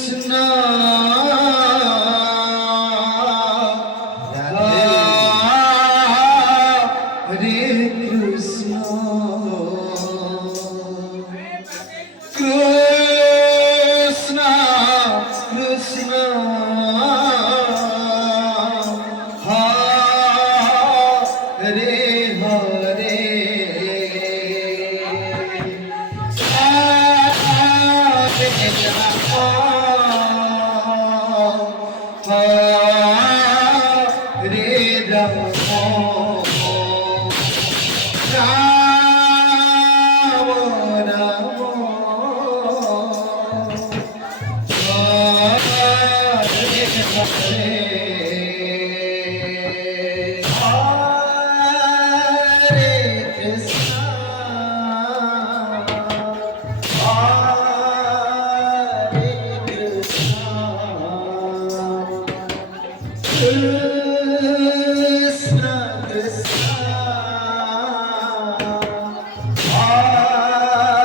Krishna Hare Krishna Krishna Krishna Hare Hare Hare Rama, Rama Krishna Krishna Hare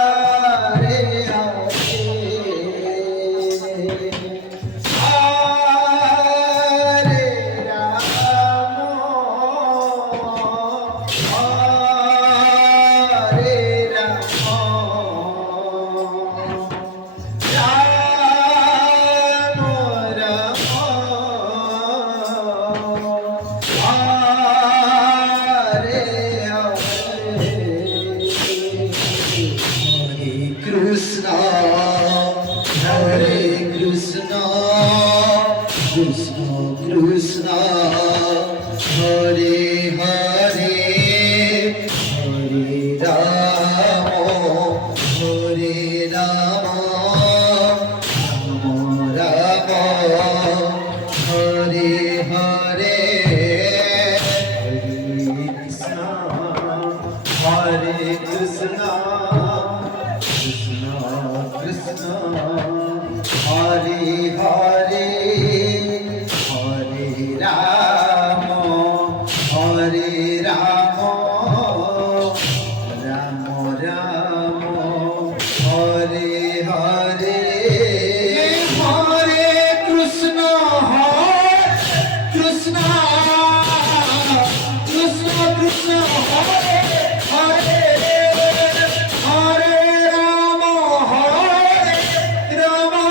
Hare Hare Krishna Hare Krishna Krishna Krishna Hare Hare Hare Rama Hare Rama Rama Rama Hare Hare Hare Krishna Krishna Krishna Hare Hare Hare Rama Hare Rama Rama Rama Hare Hare Hare Krishna Krishna Krishna Krishna Hare Hare Hare Rama Hare Rama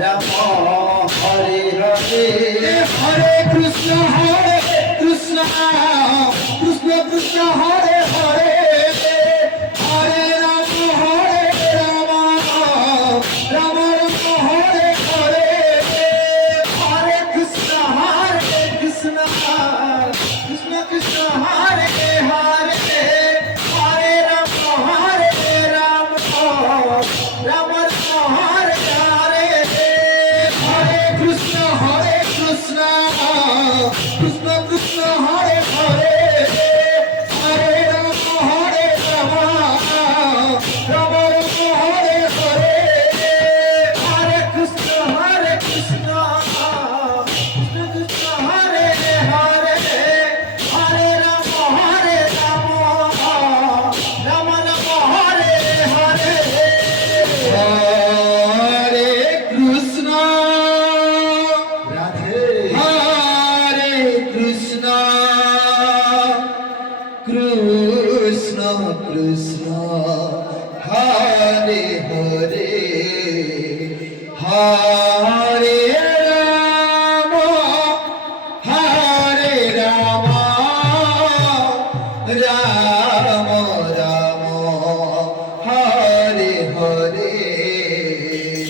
Ram Hare Hare Hare Krishna Krishna Krishna Hare Hare Hare Ram Ram Ram Hare Hare Hare Krishna Krishna Krishna Hare Hare Hare Ram Ram Ram Hare Hare Hare Krishna Krishna Krishna Hare Hare Hare Ram Ram Ram Hare Hare Hare Krishna Krishna Krishna Hare Hare Hare Ram Ram Ram Hare Hare Hare Krishna Radhe Hare Krishna Krishna Krishna Hare Hare Hare Ram Ram Ram Hare Hare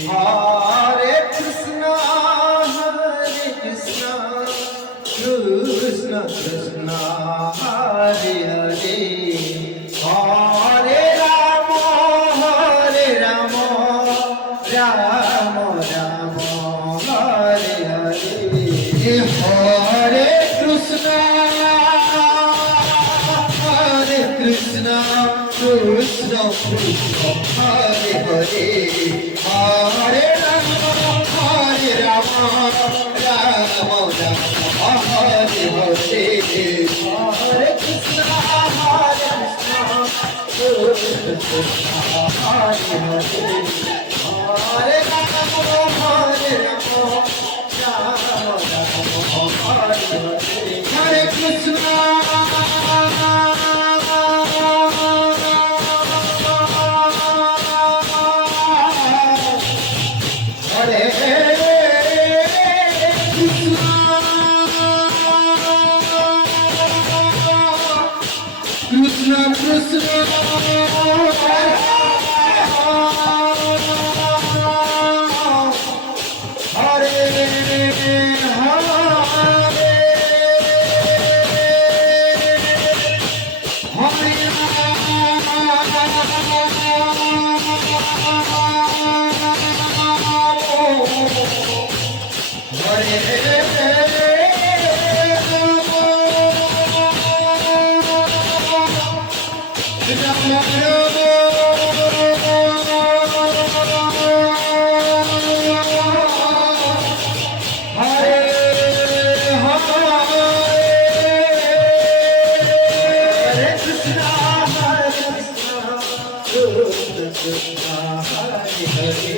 Hare Krishna Krishna Krishna Hare Hare Hare Ram Ram Ram Hare Hare Hare Krishna Krishna Krishna Hare Hare Hare Ram Ram Ram Hare Hare Hare Krishna Krishna Hare Hare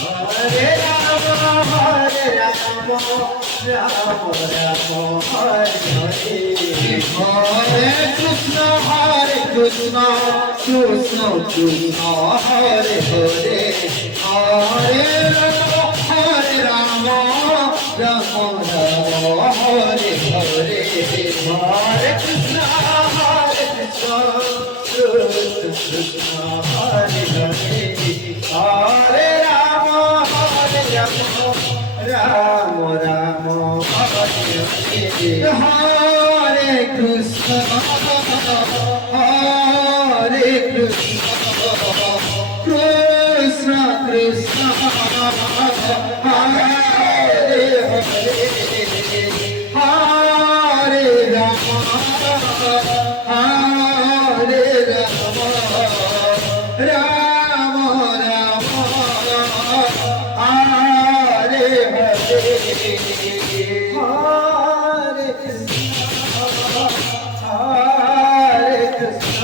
Hare Ram Ram Hare Hare Hare Krishna Krishna Krishna Hare Krishna Krishna Krishna Hare Hare Hare Ram Ram Hare Hare Hare Krishna Krishna Hare Hare Hare Ram Ram Ram Hare Hare Krishna Hare Krishna Krishna Krishna Hare Hare Hare Ram Ram Ram Hare Hare Hare Krishna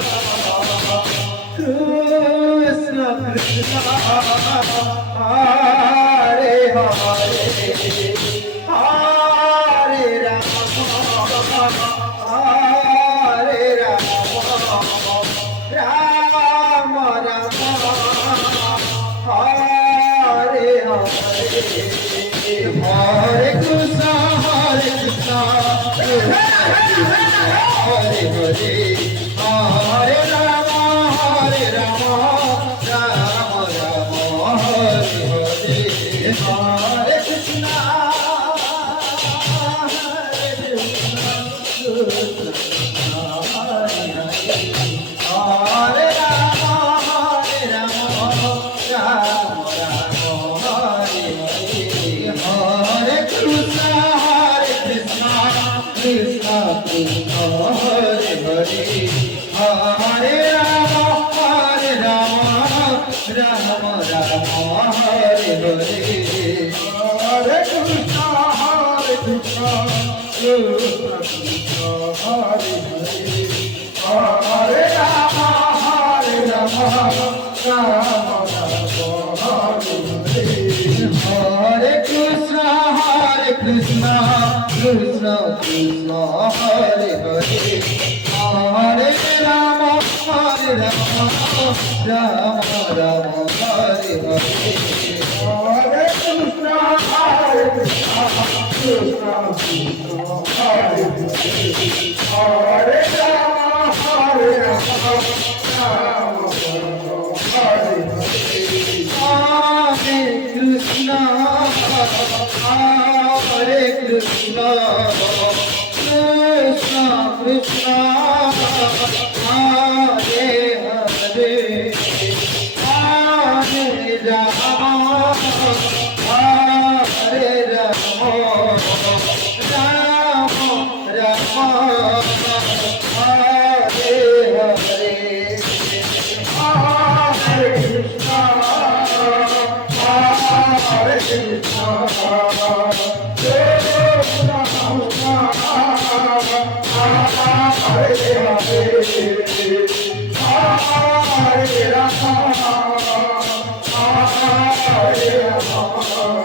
Krishna Krishna Hare Hare Hare Ram Ram Ram Hare Hare Hare Krishna, Hare Krishna, Krishna Hare Hare, Hare Rama, Hare Rama, Rama Rama, Hare Hare, Hare Krishna, Hare Krishna, Krishna Hare Hare, Hare Rama, Hare Rama, Rama Rama, Hare Hare, Hare Krishna, Hare Krishna, Krishna Krishna, Hare Hare, Hare Rama, Hare Rama, Rama Rama, Hare Hare, Hare Krishna, Hare Krishna, Krishna Krishna, Hare Hare, Hare Rama, Hare Rama, Rama Rama, Hare Hare, Hare Krishna, Hare Krishna, Krishna Krishna, Hare Hare, Hare Rama, Hare Rama, Rama Rama, Hare Hare, Hare Krishna, Hare Krishna, Krishna Krishna, Hare Hare, Hare Rama, Hare Rama, Rama Rama, Hare Hare, Hare Krishna, Hare Krishna, Krishna Krishna, Hare Hare, Hare Rama, Hare Rama, Rama Rama, Hare Hare, Hare Krishna, Hare Krishna, Krishna Krishna, Hare Hare, Hare Rama, Hare Rama,